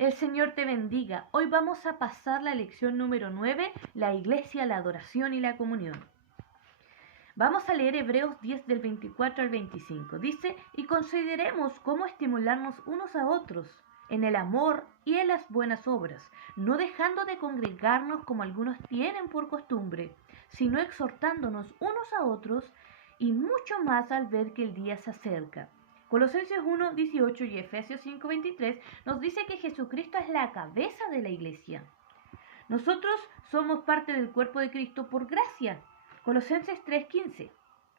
El Señor te bendiga. Hoy vamos a pasar la lección número 9, la iglesia, la adoración y la comunión. Vamos a leer Hebreos 10 del 24 al 25. Dice, y consideremos cómo estimularnos unos a otros en el amor y en las buenas obras, no dejando de congregarnos como algunos tienen por costumbre, sino exhortándonos unos a otros y mucho más al ver que el día se acerca. Colosenses 1, 18 y Efesios 5, 23 nos dice que Jesucristo es la cabeza de la iglesia. Nosotros somos parte del cuerpo de Cristo por gracia. Colosenses 3, 15.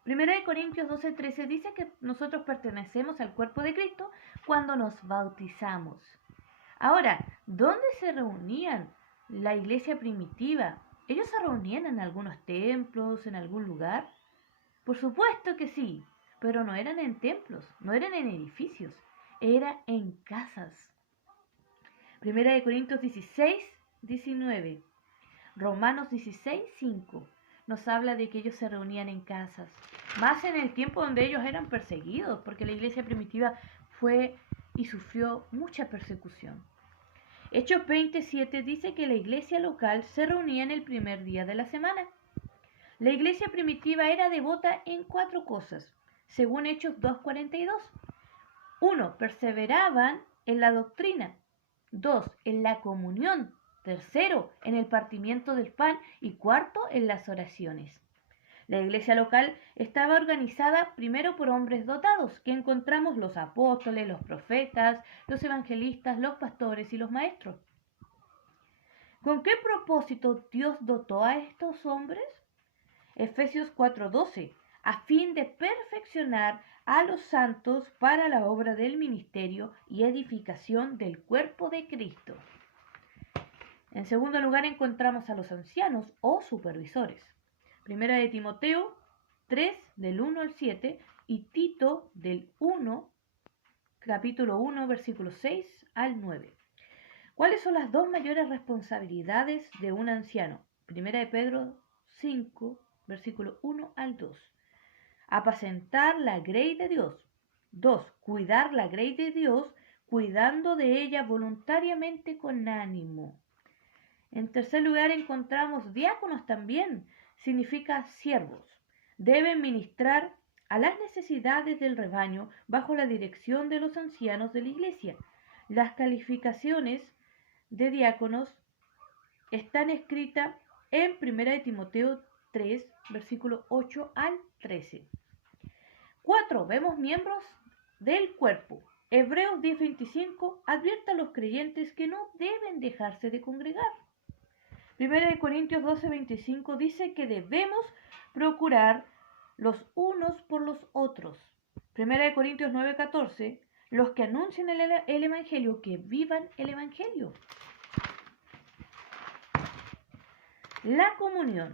1 Corintios 12, 13 dice que nosotros pertenecemos al cuerpo de Cristo cuando nos bautizamos. Ahora, ¿dónde se reunían la iglesia primitiva? ¿Ellos se reunían en algunos templos, en algún lugar? Por supuesto que sí, pero no eran en templos, no eran en edificios, era en casas. 1 Corintios 16, 19. Romanos 16, 5. Nos habla de que ellos se reunían en casas, más en el tiempo donde ellos eran perseguidos, porque la iglesia primitiva fue y sufrió mucha persecución. Hechos 27 dice que la iglesia local se reunía en el primer día de la semana. La iglesia primitiva era devota en 4 cosas, según Hechos 2:42. 1. Perseveraban en la doctrina. 2. En la comunión. 3. En el partimiento del pan. Y 4. En las oraciones. La iglesia local estaba organizada primero por hombres dotados, que encontramos los apóstoles, los profetas, los evangelistas, los pastores y los maestros. ¿Con qué propósito Dios dotó a estos hombres? Efesios 4:12, a fin de perfeccionar a los santos para la obra del ministerio y edificación del cuerpo de Cristo. En segundo lugar encontramos a los ancianos o supervisores. Primera de Timoteo 3 del 1 al 7 y Tito del 1, capítulo 1, versículos 6 al 9. ¿Cuáles son las 2 mayores responsabilidades de un anciano? Primera de Pedro 5, versículo 1 al 2. Apacentar la grey de Dios. 2. Cuidar la grey de Dios, cuidando de ella voluntariamente con ánimo. En tercer lugar encontramos diáconos también, significa siervos. Deben ministrar a las necesidades del rebaño bajo la dirección de los ancianos de la iglesia. Las calificaciones de diáconos están escritas en 1 de Timoteo 3, versículo 8 al 13. 4. Vemos miembros del cuerpo. Hebreos 10:25 advierte a los creyentes que no deben dejarse de congregar. 1 Corintios 12:25 dice que debemos procurar los unos por los otros. 1 Corintios 9:14, los que anuncian el Evangelio, que vivan el Evangelio. La comunión,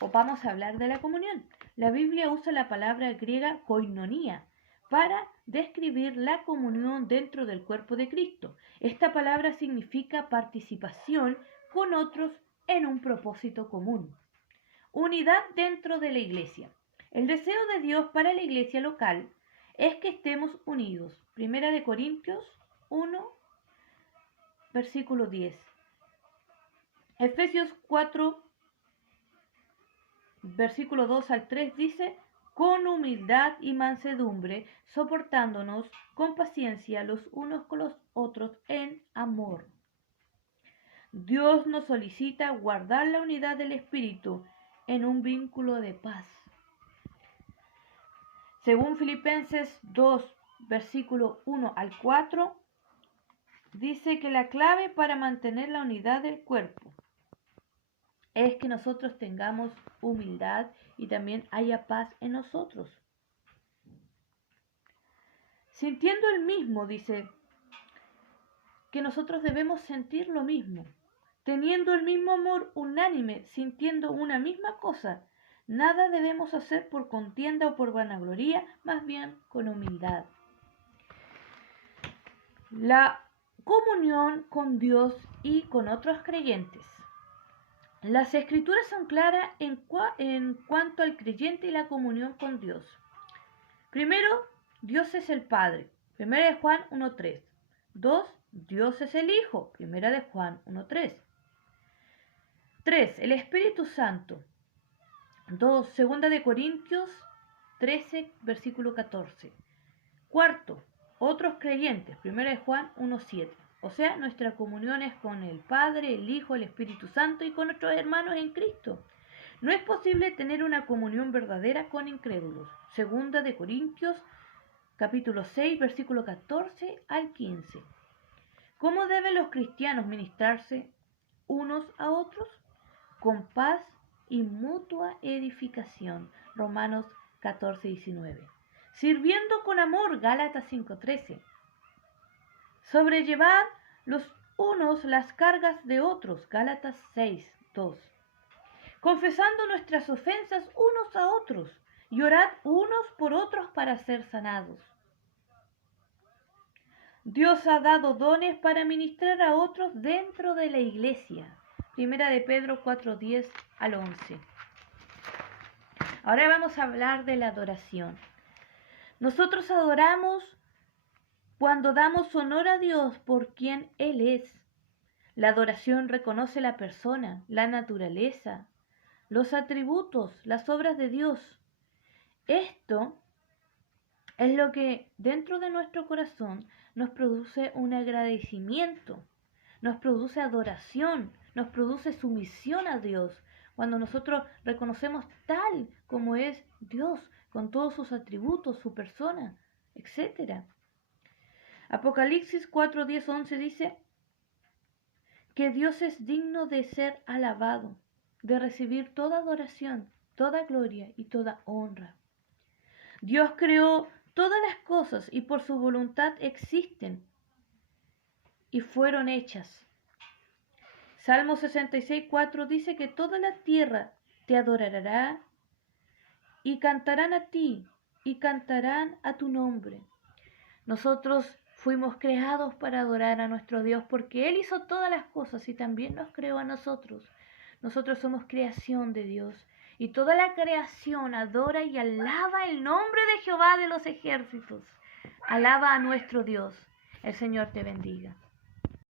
o vamos a hablar de la comunión. La Biblia usa la palabra griega koinonía para describir la comunión dentro del cuerpo de Cristo. Esta palabra significa participación con otros en un propósito común. Unidad dentro de la iglesia. El deseo de Dios para la iglesia local es que estemos unidos. 1 Corintios 1, versículo 10. Efesios 4, versículo 2 al 3 dice, con humildad y mansedumbre, soportándonos con paciencia los unos con los otros en amor. Dios nos solicita guardar la unidad del Espíritu en un vínculo de paz. Según Filipenses 2, versículo 1 al 4, dice que la clave para mantener la unidad del cuerpo es que nosotros tengamos humildad y también haya paz en nosotros. Sintiendo el mismo, dice, que nosotros debemos sentir lo mismo. Teniendo el mismo amor unánime, sintiendo una misma cosa, nada debemos hacer por contienda o por vanagloria, más bien con humildad. La comunión con Dios y con otros creyentes. Las escrituras son claras en cuanto al creyente y la comunión con Dios. Primero, Dios es el Padre. 1 Juan 1:3. 2. Dios es el Hijo, primera de Juan 1:3. 3. El Espíritu Santo. 2. Segunda de Corintios 13, versículo 14. Cuarto, otros creyentes, primera de Juan 1:7. O sea, nuestra comunión es con el Padre, el Hijo, el Espíritu Santo y con nuestros hermanos en Cristo. No es posible tener una comunión verdadera con incrédulos. Segunda de Corintios, capítulo 6, versículo 14 al 15. ¿Cómo deben los cristianos ministrarse unos a otros? Con paz y mutua edificación. Romanos 14:19. Sirviendo con amor. Gálatas 5:13. Sobrellevad los unos las cargas de otros. Gálatas 6:2. Confesando nuestras ofensas unos a otros y orad unos por otros para ser sanados. Dios ha dado dones para ministrar a otros dentro de la iglesia. Primera de Pedro 4:10 al 11. Ahora vamos a hablar de la adoración. Nosotros adoramos cuando damos honor a Dios por quien Él es. La adoración reconoce la persona, la naturaleza, los atributos, las obras de Dios. Esto es lo que dentro de nuestro corazón nos produce un agradecimiento, nos produce adoración, nos produce sumisión a Dios. Cuando nosotros reconocemos tal como es Dios, con todos sus atributos, su persona, etc. Apocalipsis 4:10-11 dice que Dios es digno de ser alabado, de recibir toda adoración, toda gloria y toda honra. Dios creó todas las cosas y por su voluntad existen y fueron hechas. Salmo 66:4 dice que toda la tierra te adorará y cantarán a ti y cantarán a tu nombre. Nosotros fuimos creados para adorar a nuestro Dios porque Él hizo todas las cosas y también nos creó a nosotros. Nosotros somos creación de Dios y toda la creación adora y alaba el nombre de Jehová de los ejércitos. Alaba a nuestro Dios. El Señor te bendiga.